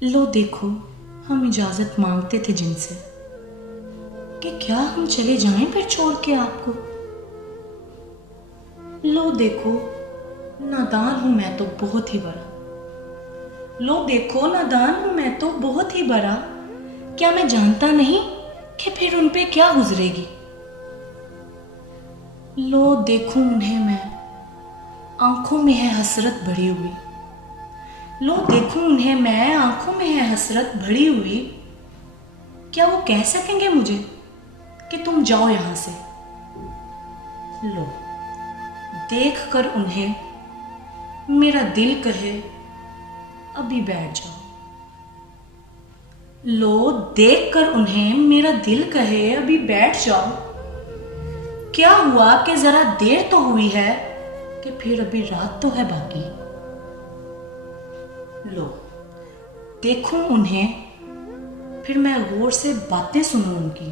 लो देखो, हम इजाज़त मांगते थे जिनसे कि क्या हम चले जाएं फिर छोड़ के आपको। लो देखो, नादान हूं मैं तो बहुत ही बड़ा। लो देखो, नादान हूं मैं तो बहुत ही बड़ा। क्या मैं जानता नहीं कि फिर उन पे क्या गुजरेगी। लो देखूं उन्हें मैं, आंखों में है हसरत भरी हुई। लो देखूं उन्हें मैं, आंखों में है हसरत भरी हुई। क्या वो कह सकेंगे मुझे कि तुम जाओ यहां से। लो देख कर उन्हें मेरा दिल कहे अभी बैठ जाओ। लो देख कर उन्हें मेरा दिल कहे अभी बैठ जाओ। क्या हुआ कि जरा देर तो हुई है कि फिर अभी रात तो है बाकी। लो देखूं उन्हें फिर मैं गौर से बातें सुनूं उनकी।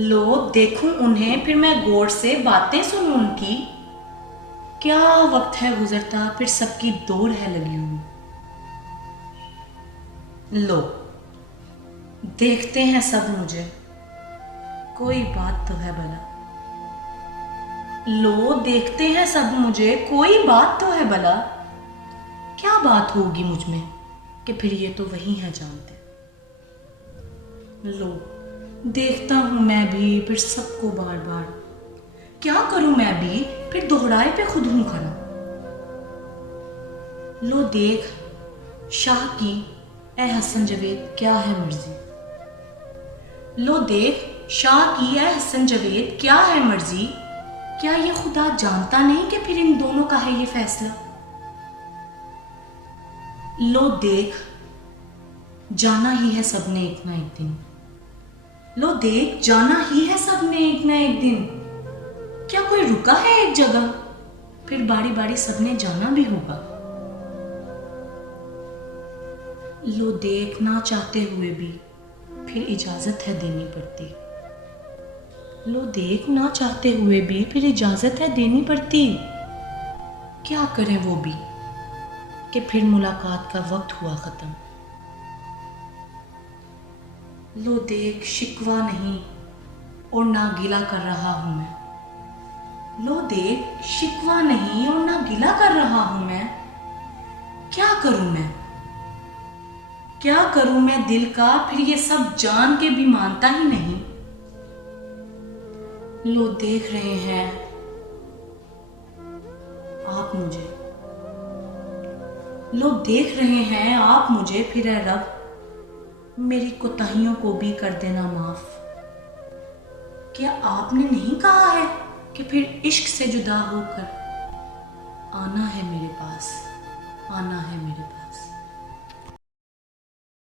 लो देखूं उन्हें फिर मैं गौर से बातें सुनूं उनकी। क्या वक्त है गुजरता फिर सबकी दौड़ है लगी हुई। लो देखते हैं सब मुझे, कोई बात तो है भला। लो देखते हैं सब मुझे, कोई बात तो है भला। क्या बात होगी मुझ में कि फिर ये तो वही है जानते। लो देखता हूं मैं भी फिर सबको बार बार। क्या करूं मैं भी फिर दोहराए पे खुद हूं खड़ा। लो देख शाह की ए हसन जवेद क्या है मर्जी। लो देख शाह की ए हसन जवेद क्या है मर्जी। क्या ये खुदा जानता नहीं कि फिर इन दोनों का है ये फैसला। लो देख जाना ही है सबने एक ना एक दिन। लो देख जाना ही है सबने एक ना एक दिन। क्या कोई रुका है एक जगह, फिर बारी बारी सबने जाना भी होगा। लो देख ना चाहते हुए भी फिर इजाजत है देनी पड़ती। लो देख ना चाहते हुए भी फिर इजाजत है देनी पड़ती। क्या करें वो भी कि फिर मुलाकात का वक्त हुआ खत्म। लो देख शिकवा नहीं और ना गिला कर रहा हूं मैं। लो देख शिकवा नहीं और ना गिला कर रहा हूं मैं। क्या करूं मैं, क्या करूं मैं दिल का फिर ये सब जान के भी मानता ही नहीं। लो देख रहे हैं आप मुझे, लो देख रहे हैं आप मुझे फिर ए रब मेरी कोताहियों को भी कर देना माफ। क्या आपने नहीं कहा है कि फिर इश्क से जुदा होकर आना है मेरे पास।